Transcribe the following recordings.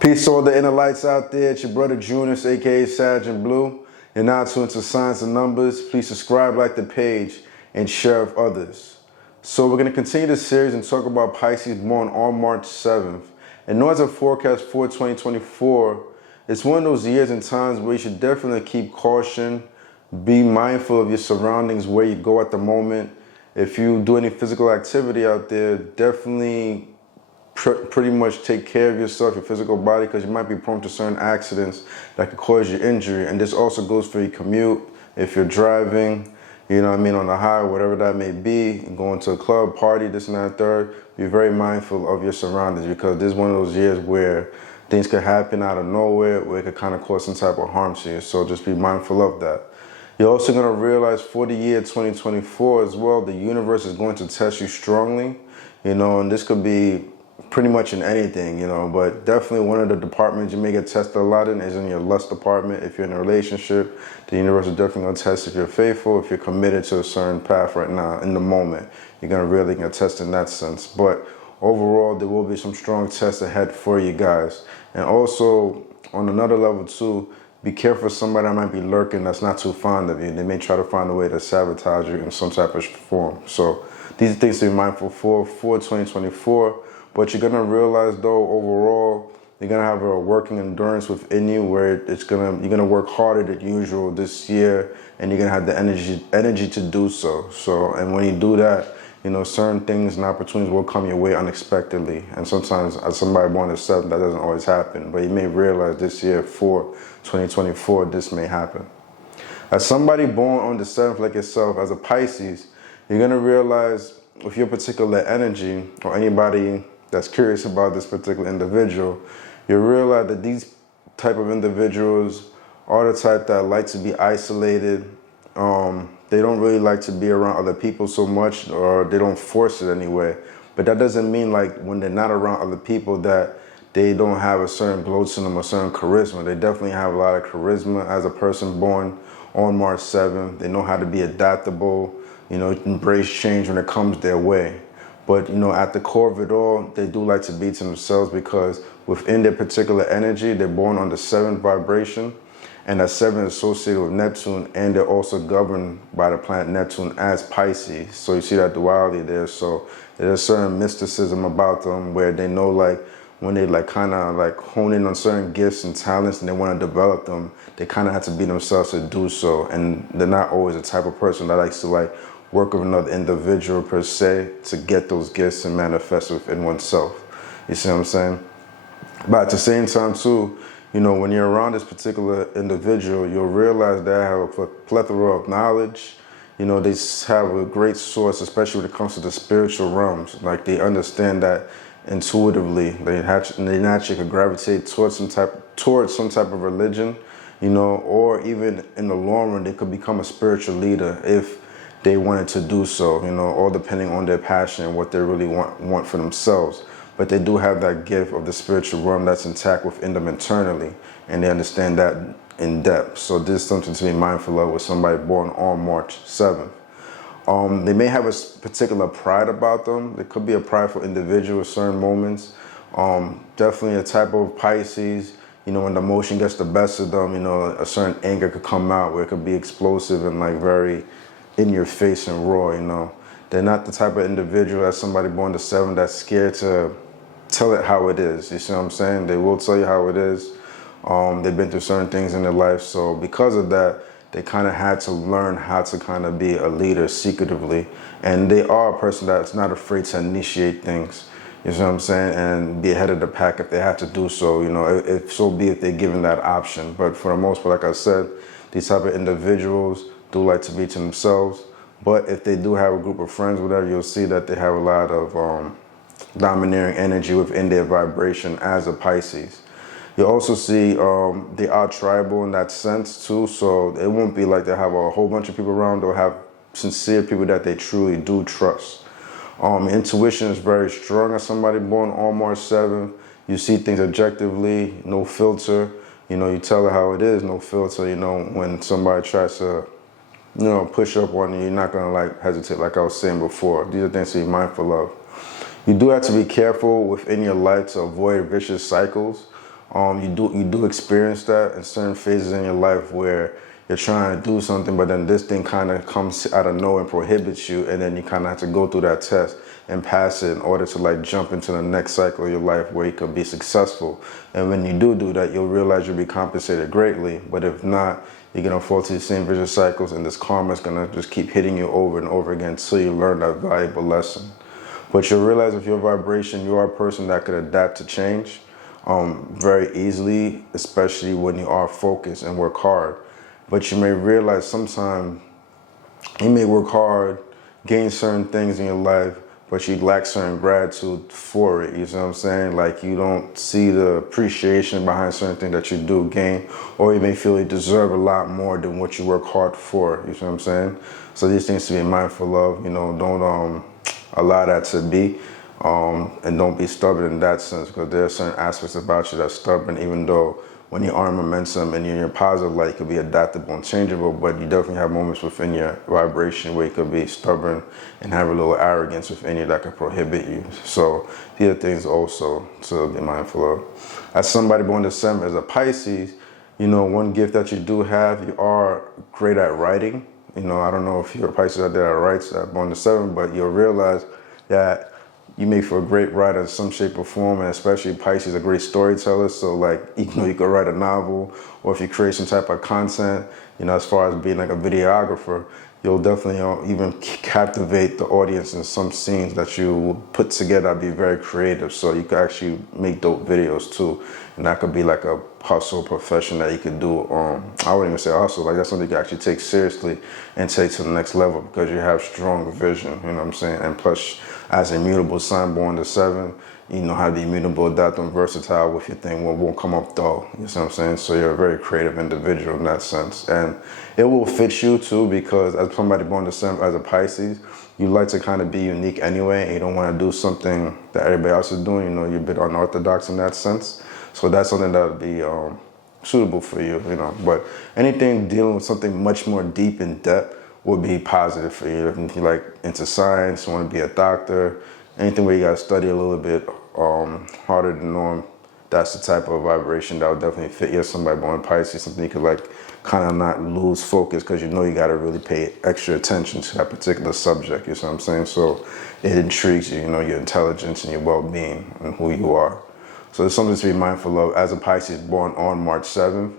Peace to all the inner lights out there. It's your brother Junius, aka Sag Blue. You're now tuned to Science and Numbers. Please subscribe, like the page, and share with others. So we're going to continue this series and talk about Pisces born on March 7th. And known as a forecast for 2024, it's one of those years and times where you should definitely keep caution, be mindful of your surroundings, where you go at the moment. If you do any physical activity out there, definitely pretty much take care of yourself, your physical body, because you might be prone to certain accidents that could cause you injury. And this also goes for your commute. If you're driving, you know what I mean, on the highway, whatever that may be, going to a club, party, this and that, third, be very mindful of your surroundings, because this is one of those years where things could happen out of nowhere, where it could kind of cause some type of harm to you. So just be mindful of that. You're also going to realize for the year 2024 as well, the universe is going to test you strongly, you know, and this could be pretty much in anything, you know, but definitely one of the departments you may get tested a lot in is in your lust department. If you're in a relationship, the universe is definitely going to test if you're faithful, if you're committed to a certain path right now in the moment. You're going to really get tested in that sense. But overall, there will be some strong tests ahead for you guys. And also, on another level too, be careful of somebody that might be lurking that's not too fond of you. They may try to find a way to sabotage you in some type of form. So these are things to be mindful for 2024. But you're gonna realize though, overall, you're gonna have a working endurance within you where you're gonna work harder than usual this year, and you're gonna have the energy to do so. And when you do that, you know, certain things and opportunities will come your way unexpectedly. And sometimes as somebody born at 7, that doesn't always happen. But you may realize this year for 2024, this may happen. As somebody born on the 7th like yourself, as a Pisces, you're gonna realize with your particular energy, or anybody that's curious about this particular individual, you realize that these type of individuals are the type that like to be isolated. They don't really like to be around other people so much, or they don't force it anyway. But that doesn't mean like when they're not around other people that they don't have a certain glow to them, a certain charisma. They definitely have a lot of charisma as a person born on March 7th. They know how to be adaptable, you know, embrace change when it comes their way. But, you know, at the core of it all, they do like to be to themselves, because within their particular energy, they're born on the 7th vibration, and that 7 is associated with Neptune, and they're also governed by the planet Neptune as Pisces. So you see that duality there. So there's a certain mysticism about them where they know, like, when they like kind of like hone in on certain gifts and talents and they want to develop them, they kind of have to be themselves to do so. And they're not always the type of person that likes to like work with another individual per se to get those gifts and manifest within oneself. You see what I'm saying? But at the same time too, you know, when you're around this particular individual, you'll realize they have a plethora of knowledge. You know, they have a great source, especially when it comes to the spiritual realms. Like, they understand that intuitively. They naturally could gravitate towards some type of religion, you know, or even in the long run, they could become a spiritual leader if they wanted to do so, you know, all depending on their passion and what they really want for themselves. But they do have that gift of the spiritual realm that's intact within them internally, and they understand that in depth. So this is something to be mindful of with somebody born on March 7th. They may have a particular pride about them. They could be a prideful individual at certain moments. Definitely a type of Pisces, you know, when the emotion gets the best of them, you know, a certain anger could come out where it could be explosive and like very in your face and raw, you know. They're not the type of individual as somebody born the 7th that's scared to tell it how it is. You see what I'm saying? They will tell you how it is. They've been through certain things in their life. So because of that, they kind of had to learn how to kind of be a leader secretively. And they are a person that's not afraid to initiate things. You see what I'm saying? And be ahead of the pack if they have to do so, you know, if so be if they're given that option. But for the most part, like I said, these type of individuals do like to be to themselves. But if they do have a group of friends, whatever, you'll see that they have a lot of domineering energy within their vibration as a Pisces. You also see they are tribal in that sense too, so it won't be like they have a whole bunch of people around. They'll have sincere people that they truly do trust. Intuition is very strong as somebody born on March 7th. You see things objectively, no filter. You know, you tell it how it is, no filter. You know, when somebody tries to, you know, push up on you, you're not gonna like hesitate, like I was saying before. These are things to be mindful of. You do have to be careful within your life to avoid vicious cycles. You do experience that in certain phases in your life where you're trying to do something, but then this thing kind of comes out of nowhere and prohibits you, and then you kind of have to go through that test and pass it in order to like jump into the next cycle of your life where you could be successful. And when you do that, you'll realize you'll be compensated greatly. But if not, you're gonna fall to the same vicious cycles, and this karma is gonna just keep hitting you over and over again until you learn that valuable lesson. But you'll realize if your vibration, you are a person that could adapt to change very easily, especially when you are focused and work hard. But you may realize sometimes you may work hard, gain certain things in your life, but you lack certain gratitude for it. You see what I'm saying? Like you don't see the appreciation behind certain things that you do gain, or you may feel you deserve a lot more than what you work hard for. You see what I'm saying? So these things to be mindful of. Don't allow that to be, and don't be stubborn in that sense, because there are certain aspects about you that's stubborn, even though when you are in momentum and you're in your positive light, you could be adaptable and changeable, but you definitely have moments within your vibration where you could be stubborn and have a little arrogance within you that could prohibit you. So these are things also to be mindful of. As somebody born December, as a Pisces, one gift that you do have, you are great at writing. I don't know if you're a Pisces out there that writes that born December, but you'll realize that you make for a great writer in some shape or form, and especially Pisces, a great storyteller. So like, you could write a novel, or if you create some type of content, as far as being like a videographer, you'll definitely even captivate the audience in some scenes that you put together. Be very creative, so you could actually make dope videos too, and that could be like a hustle profession that you could do. I wouldn't even say hustle, like that's something you can actually take seriously and take to the next level, because you have strong vision, you know what I'm saying? And plus, as a mutable sign born to 7, you know how to be mutable, adaptable, and versatile with your thing. Won't come up dull, you see what I'm saying? So you're a very creative individual in that sense, and it will fit you too, because as somebody born to 7 as a Pisces, you like to kind of be unique anyway, and you don't want to do something that everybody else is doing. You're a bit unorthodox in that sense. So that's something that would be suitable for you, But anything dealing with something much more deep in depth would be positive for you. If you're like into science, you want to be a doctor, anything where you got to study a little bit harder than norm, that's the type of vibration that would definitely fit you. Somebody born Pisces, something you could like kind of not lose focus, because you got to really pay extra attention to that particular subject, you see what I'm saying? So it intrigues you, your intelligence and your well-being and who you are. So it's something to be mindful of as a Pisces born on March 7th.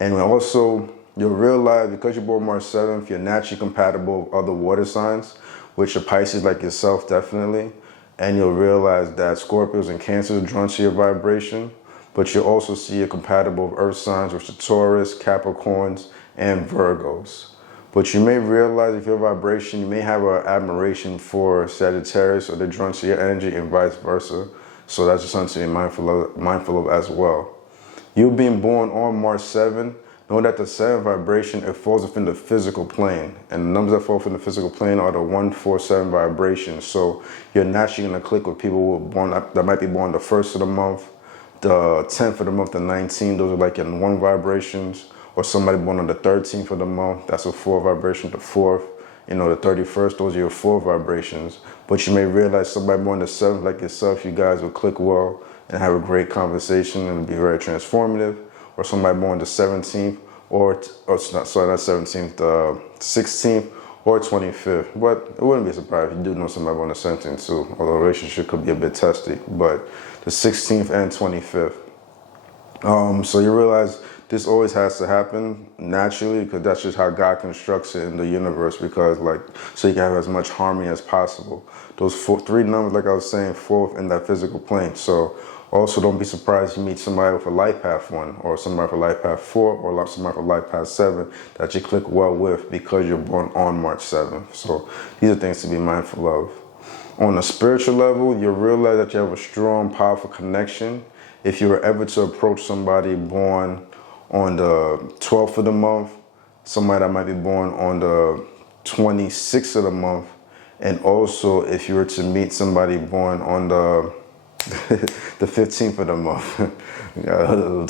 And also, you'll realize because you're born March 7th, you're naturally compatible with other water signs, which are Pisces like yourself, definitely. And you'll realize that Scorpios and Cancers are drawn to your vibration, but you'll also see you're compatible with earth signs, which are Taurus, Capricorns, and Virgos. But you may realize if your vibration, you may have an admiration for Sagittarius, or they're drawn to your energy, and vice versa. So that's just something to be mindful of as well. You being born on March 7th, know that the 7 vibration, it falls within the physical plane. And the numbers that fall within the physical plane are the 1, 4, 7 vibrations. So you're naturally going to click with people who are born that might be born the 1st of the month, the 10th of the month, the 19th. Those are like in 1 vibrations. Or somebody born on the 13th of the month, that's a 4 vibration, the 4th. The 31st, those are your 4 vibrations. But you may realize somebody born the 7th like yourself, you guys will click well and have a great conversation and be very transformative. Or somebody born the 17th, or not 17th, the 16th or 25th. But it wouldn't be surprised if you do know somebody born the 17th too, although the relationship could be a bit testy. But the 16th and 25th. So you realize this always has to happen naturally, because that's just how God constructs it in the universe, because so you can have as much harmony as possible. Those 3 numbers, like I was saying, 4th in that physical plane. So also don't be surprised if you meet somebody with a life path 1, or somebody with a life path 4, or somebody with a life path 7 that you click well with, because you're born on March 7th. So these are things to be mindful of. On a spiritual level, you'll realize that you have a strong, powerful connection. If you were ever to approach somebody born on the 12th of the month, somebody that might be born on the 26th of the month, and also if you were to meet somebody born on the 15th of the month.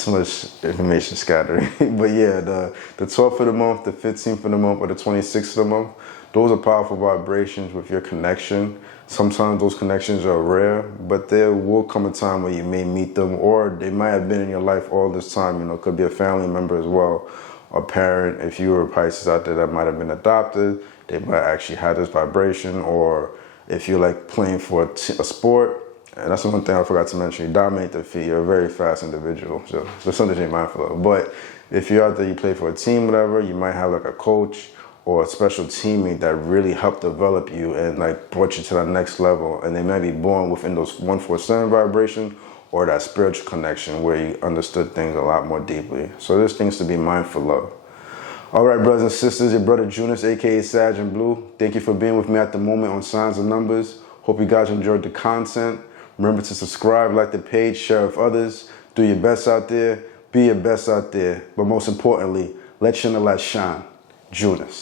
Too much information scattering. But yeah, the 12th of the month, the 15th of the month, or the 26th of the month, Those are powerful vibrations with your connection. Sometimes those connections are rare, but there will come a time where you may meet them, or they might have been in your life all this time. You know, it could be a family member as well, a parent. If you were Pisces out there that might have been adopted, they might actually have this vibration. Or if you're like playing for a sport, and that's one thing I forgot to mention, you dominate the field. You're a very fast individual, so there's something to be mindful of. But if you're out there, you play for a team, whatever, you might have like a coach or a special teammate that really helped develop you and like brought you to the next level. And they might be born within those 147 vibration or that spiritual connection where you understood things a lot more deeply. So there's things to be mindful of. All right, brothers and sisters, your brother Junus, aka Sag and Blue. Thank you for being with me at the moment on Signs and Numbers. Hope you guys enjoyed the content. Remember to subscribe, like the page, share with others. Do your best out there. Be your best out there. But most importantly, let your light shine. Junus.